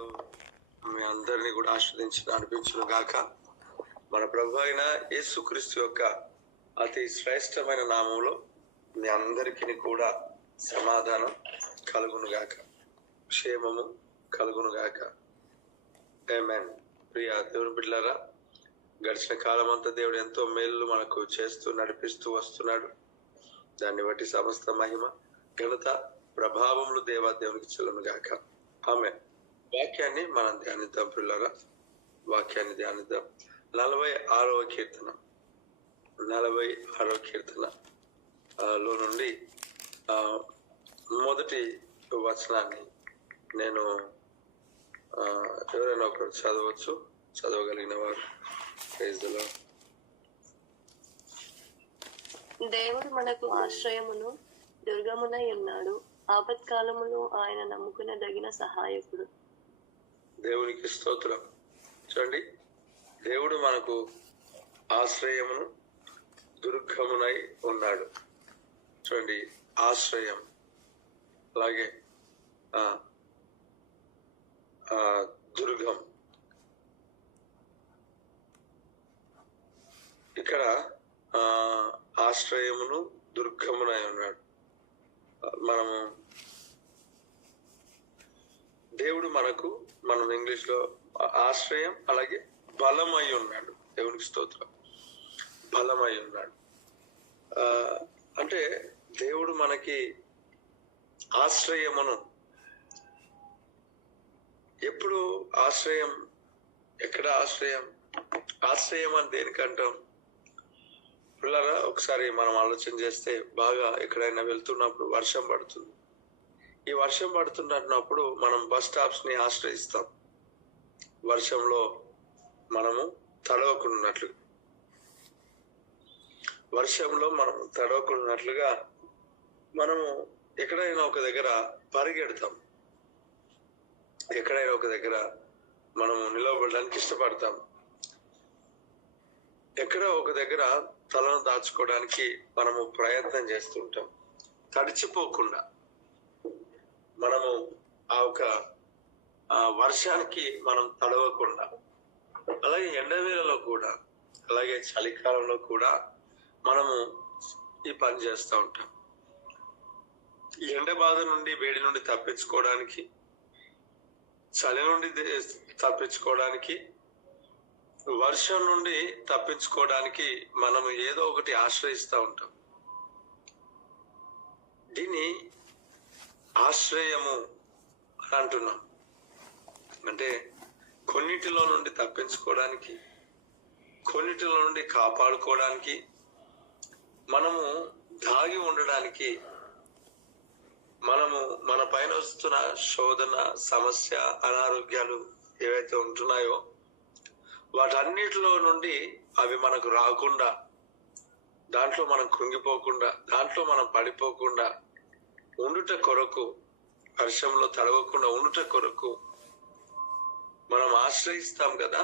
దేవుడు మీ అందరినీ కూడా ఆస్వాదించి నడిపించును గాక. మన ప్రభు అయిన యేసుక్రీస్తు యొక్క అతి శ్రేష్టమైన నామంలో మీ అందరికీ కూడా సమాధానం కలుగును గాక, క్షేమము కలుగును గాక. ఆమేన్. ప్రియ దేవుని బిడ్డలారా, గడిచిన కాలం అంతా దేవుడు ఎంతో మేలు మనకు చేస్తూ నడిపిస్తూ వస్తున్నాడు. దాన్ని బట్టి సమస్త మహిమ ఘనత ప్రభావములు దేవునికి చెల్లును గాక. ఆమేన్. వాక్యాన్ని మనం ధ్యానిద్దాం పిల్లరా, వాక్యాన్ని ధ్యానిద్దాం. 46వ కీర్తన 46వ కీర్తన లో నుండి మొదటి వచనాన్ని నేను ఎవరైనా ఒకరు చదవచ్చు, చదవగలిగిన వారు. Praise the Lord. దేవుడు మనకు ఆశ్రయమును దుర్గమునై ఉన్నాడు, ఆపత్కాలములో ఆయన నమ్ముకునే దగిన సహాయకుడు. దేవునికి స్తోత్రం. చూడండి, దేవుడు మనకు ఆశ్రయమును దుర్గమునై ఉన్నాడు. చూడండి, ఆశ్రయం, అలాగే దుర్గం. ఇక్కడ ఆశ్రయమును దుర్గమునై ఉన్నాడు. మనము దేవుడు మనకు, మనం ఇంగ్లీష్ లో ఆశ్రయం, అలాగే బలమై ఉన్నాడు. దేవునికి స్తోత్రం. బలమై ఉన్నాడు అంటే దేవుడు మనకి ఆశ్రయమును, ఎప్పుడు ఆశ్రయం, ఎక్కడ ఆశ్రయం, ఆశ్రయం అని దేనికంటాం పిల్లరా? ఒకసారి మనం ఆలోచన చేస్తే, బాగా ఎక్కడైనా వెళ్తున్నప్పుడు వర్షం పడుతుంది. ఈ వర్షం పడుతున్నప్పుడు మనం బస్ స్టాప్స్ ని ఆశ్రయిస్తాం, వర్షంలో మనము తడవకున్నట్లు. వర్షంలో మనం తడవకున్నట్లుగా మనము ఎక్కడైనా ఒక దగ్గర పరిగెడతాం, ఎక్కడైనా ఒక దగ్గర మనము నిలవబడడానికి ఇష్టపడతాం, ఎక్కడ ఒక దగ్గర తలను దాచుకోవడానికి మనము ప్రయత్నం చేస్తుంటాం. తడిచిపోకుండా మనము ఆ వర్షానికి మనం తడవకుండా. అలాగే ఎండవేళలో కూడా, అలాగే చలికాలంలో కూడా మనము ఈ పని చేస్తూ ఉంటాం. ఎండ బాధ నుండి, వేడి నుండి తప్పించుకోవడానికి, చలి నుండి తప్పించుకోవడానికి, వర్షం నుండి తప్పించుకోవడానికి మనం ఏదో ఒకటి ఆశ్రయిస్తూ ఉంటాం. దీన్ని ఆశ్రయము అని అంటున్నాం. అంటే కొన్నిటిలో నుండి తప్పించుకోవడానికి, కొన్నిటిలో నుండి కాపాడుకోవడానికి, మనము దాగి ఉండడానికి, మనము మన పైన వస్తున్న శోధన, సమస్య, అనారోగ్యాలు ఏవైతే ఉంటున్నాయో వాటన్నిటిలో నుండి అవి మనకు రాకుండా, దాంట్లో మనం కృంగిపోకుండా, దాంట్లో మనం పడిపోకుండా ఉండుట కొరకు, వర్షంలో తడవకుండా ఉండుట కొరకు మనం ఆశ్రయిస్తాం కదా.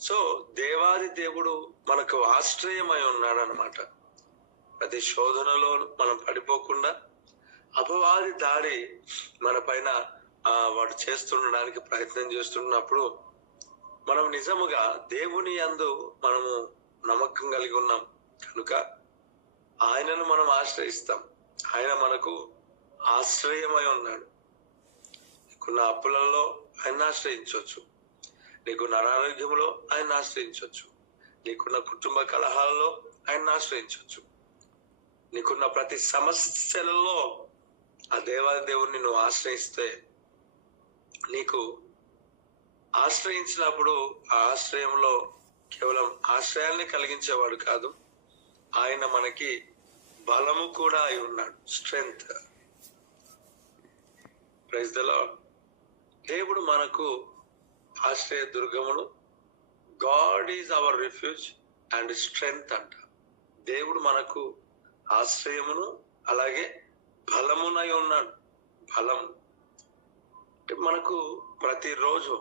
సో దేవాది దేవుడు మనకు ఆశ్రయమై ఉన్నాడు అన్నమాట. ప్రతి శోధనలో మనం పడిపోకుండా, అపవాది దాడి మన పైన వాడు చేస్తుండడానికి ప్రయత్నం చేస్తున్నప్పుడు మనం నిజముగా దేవుని యందు మనము నమ్మకం కలిగి ఉన్నాం కనుక ఆయనను మనం ఆశ్రయిస్తాం. ఆయన మనకు ఆశ్రయమై ఉన్నాడు. నీకున్న అప్పులలో ఆయన ఆశ్రయించవచ్చు, నీకున్న అనారోగ్యంలో ఆయన ఆశ్రయించవచ్చు, నీకున్న కుటుంబ కలహాలలో ఆయన ఆశ్రయించవచ్చు, నీకున్న ప్రతి సమస్యలలో ఆ దేవాది దేవుణ్ణి నువ్వు ఆశ్రయిస్తే, నీకు ఆశ్రయించినప్పుడు ఆ ఆశ్రయంలో కేవలం ఆశ్రయాన్ని కలిగించేవాడు కాదు, ఆయన మనకి బలము కూడా అయి ఉన్నాడు, స్ట్రెంగ్త్. Praise the Lord. దేవుడు మనకు ఆశ్రయ దుర్గమును, God is our refuge and strength అంట. దేవుడు మనకు ఆశ్రయమును, అలాగే బలమునై ఉన్నాడు. బలం అంటే మనకు ప్రతిరోజు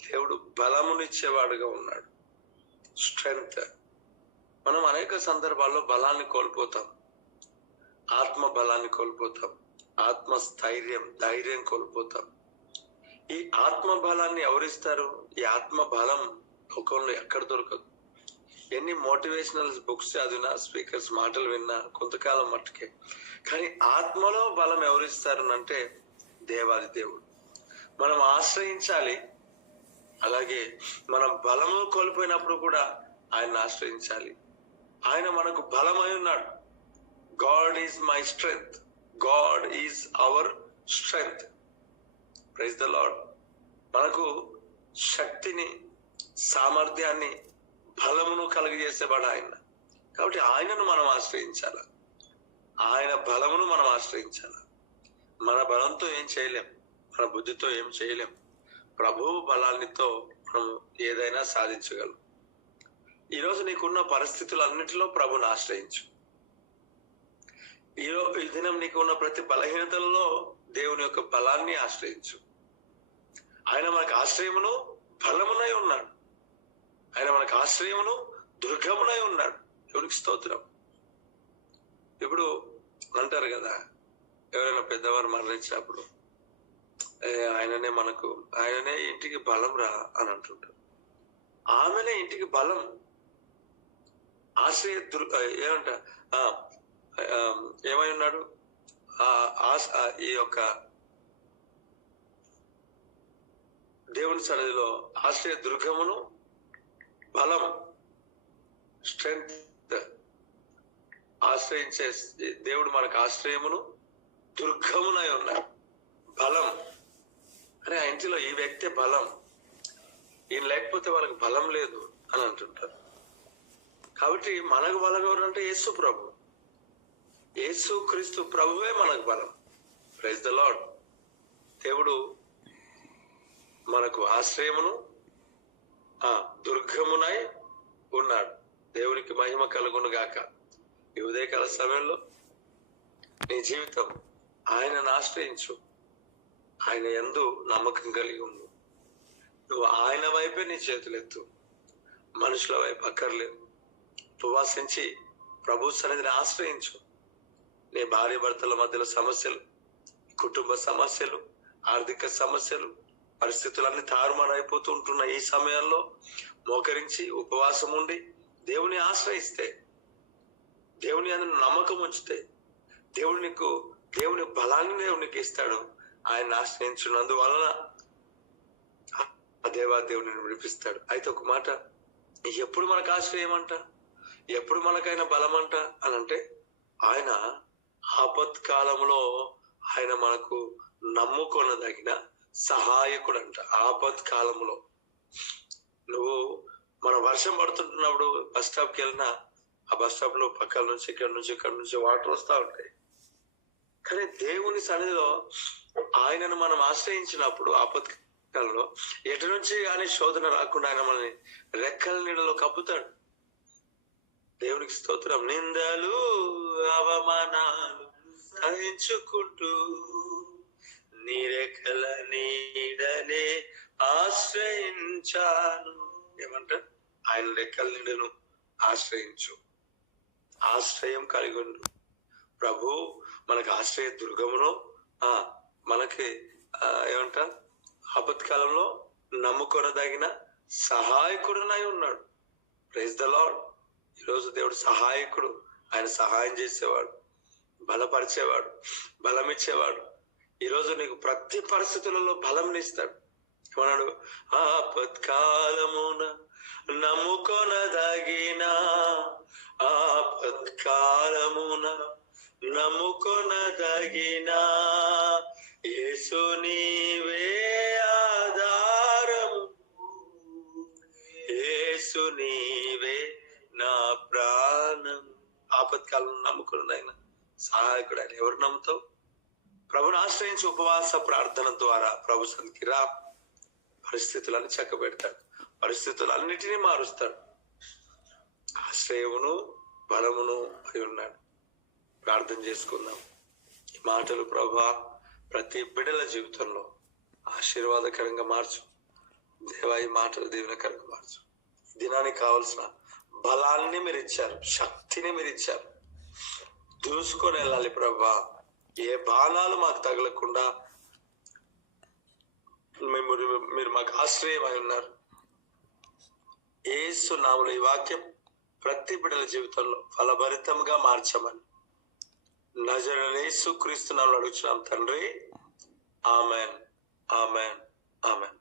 దేవుడు బలమునిచ్చేవాడుగా ఉన్నాడు, స్ట్రెంగ్త్. మనం అనేక సందర్భాల్లో బలాన్ని కోల్పోతాం, ఆత్మ బలాన్ని కోల్పోతాం, ఆత్మస్థైర్యం, ధైర్యం కోల్పోతాం. ఈ ఆత్మ బలాన్ని ఎవరిస్తారు? ఈ ఆత్మ బలం లోకంలో ఎక్కడ దొరకదు. ఎన్ని మోటివేషనల్ బుక్స్ చదివినా, స్పీకర్స్ మాటలు విన్నా కొంతకాలం మట్టుకే. కానీ ఆత్మలో బలం ఎవరిస్తారు అంటే దేవాది దేవుడు. మనం ఆశ్రయించాలి. అలాగే మనం బలము కోల్పోయినప్పుడు కూడా ఆయన ఆశ్రయించాలి. ఆయన మనకు బలమై ఉన్నాడు. God is my strength, God is our strength. Praise the Lord. మనకు శక్తిని, సామర్థ్యాన్ని, బలమును కలుగజేసేవాడు ఆయన. కాబట్టి ఆయనను మనం ఆశ్రయించాలి. ఆయన బలమును మనం ఆశ్రయించాలి. మన బలంతో ఏం చేయలేం, మన బుద్ధితో ఏం చేయలేం. ప్రభువు బలాన్నితో మనం ఏదైనా సాధించగలం. ఈరోజు నీకున్న పరిస్థితులన్నిటిలో ప్రభుని ఆశ్రయించు. ఈ దినం నీకు ఉన్న ప్రతి బలహీనతల్లో దేవుని యొక్క బలాన్ని ఆశ్రయించు. ఆయన మనకు ఆశ్రయమును బలమునై ఉన్నాడు. ఆయన మనకు ఆశ్రయమును దుర్గమునై ఉన్నాడు. దేవునికి స్తోత్రం. ఇప్పుడు అంటారు కదా, ఎవరైనా పెద్దవారు మరణించినప్పుడు ఆయననే ఇంటికి బలం రా అని అంటుంటారు. ఆమెనే ఇంటికి బలం. ఆశ్రయ ఏమంట ఏమై ఉన్నాడు? ఈ యొక్క దేవుని సన్నిధిలో ఆశ్రయ దుర్గమును, బలం, స్ట్రెంగ్త్. ఆశ్రయించే దేవుడు మనకు ఆశ్రయమును దుర్గమునై ఉన్నాడు. బలం అరే, ఆ ఇంటిలో ఈ వ్యక్తి బలం, ఈయన లేకపోతే వాళ్ళకి బలం లేదు అని అంటుంటారు. కాబట్టి మనకు బలం ఎవరంటే యేసు ప్రభు. యేసు క్రీస్తు ప్రభువే మనకు బలం. Praise the Lord. దేవుడు మనకు ఆశ్రయమును దుర్గమునై ఉన్నాడు. దేవునికి మహిమ కలుగును గాక. ఈ ఉదయకాల సమయంలో నీ జీవితం ఆయనను ఆశ్రయించు. ఆయన యందు నమ్మకం కలిగి ఉండు. నువ్వు ఆయన వైపే నీ చేతులెత్తు, మనుషుల వైపు అక్కర్లేదు. ఉపవాసించి ప్రభు సన్నిధిని ఆశ్రయించు. నీ భార్య భర్తల మధ్యలో సమస్యలు, కుటుంబ సమస్యలు, ఆర్థిక సమస్యలు, పరిస్థితులన్నీ తారుమారైపోతూ ఉంటున్న ఈ సమయంలో మోకరించి ఉపవాసం ఉండి దేవుని ఆశ్రయిస్తే, దేవుని అందులో నమ్మకం ఉంచితే దేవుని బలాన్ని దేవునికి ఇస్తాడు. ఆయన ఆశ్రయించినందువలన ఆ దేవుని విడిపిస్తాడు. అయితే ఒక మాట, ఎప్పుడు మనకు ఆశ్రయం అంట, ఎప్పుడు మనకైనా బలం అంట అని అంటే ఆయన ఆపత్కాలంలో ఆయన మనకు నమ్ముకొనదగిన సహాయకుడు అంట. ఆపత్కాలంలో నువ్వు మన వర్షం పడుతుంటున్నప్పుడు బస్ స్టాప్కి వెళ్ళినా ఆ బస్ స్టాప్ లో పక్కల నుంచి ఇక్కడ నుంచి వాటర్ వస్తూ ఉంటాయి. కానీ దేవుని సన్నిధిలో ఆయనను మనం ఆశ్రయించినప్పుడు ఆపత్కాలంలో ఎటు నుంచి కానీ శోధన రాకుండా ఆయన మనల్ని రెక్కల నీడలో కప్పుతాడు. దేవునికి స్తోత్రం. నిందలు అవమానాలు సహించుకుంటూ నీ రెక్కల నీడనే ఆశ్రయించాను. ఏమంటారు? ఆయన రెక్కల నీడను ఆశ్రయించు. ఆశ్రయం కలిగి ఉండు. ప్రభు మనకు ఆశ్రయ దుర్గమును, మనకి ఏమంట, ఆపత్కాలంలో నమ్ముకొనదగిన సహాయకుడునై ఉన్నాడు. Praise the Lord. ఈరోజు దేవుడు సహాయకుడు. ఆయన సహాయం చేసేవాడు, బలపరిచేవాడు, బలమిచ్చేవాడు. ఈరోజు నీకు ప్రతి పరిస్థితులలో బలంనిస్తాడు. ఏమన్నాడు? ఆపత్కాలమున నమ్ముకొనదగిన, ఆపత్కాలమున నమ్ముకొనదగిన యేసు నీవే ఆధారము, యేసు నీవే నా ప్రాణం. ఆపత్కాలం నమ్ముకున్నదైన సహాయకుడు ఆయన. ఎవరు నమ్ముతావు? ప్రభుని ఆశ్రయించి ఉపవాస ప్రార్థన ద్వారా ప్రభు సన్నిధికి రా. పరిస్థితులన్నీ చక్కబెడతాడు, పరిస్థితులన్నిటినీ మారుస్తాడు. ఆశ్రయమును బలమును అయి ఉన్నాడు. ప్రార్థన చేసుకుందాం. ఈ మాటలు ప్రభువా ప్రతి బిడ్డల జీవితంలో ఆశీర్వాదకరంగా మార్చు. దేవా, ఈ మాటలు దీవెనకరంగా మార్చు. దినానికి కావలసిన బలాన్ని మీరు ఇచ్చారు, శక్తిని మీరు ఇచ్చారు. దూసుకొని వెళ్ళాలి ప్రభువా. ఏ బాణాలు మాకు తగలకుండా మీరు మాకు ఆశ్రయమై ఉన్నారు. యేసు నామములో ఈ వాక్యం ప్రతి బిడ్డల జీవితంలో ఫలభరితంగా మార్చమని నజరేయుడైన యేసు క్రీస్తు నామములో అడుగుచున్నాం తండ్రి. Amen, amen, amen.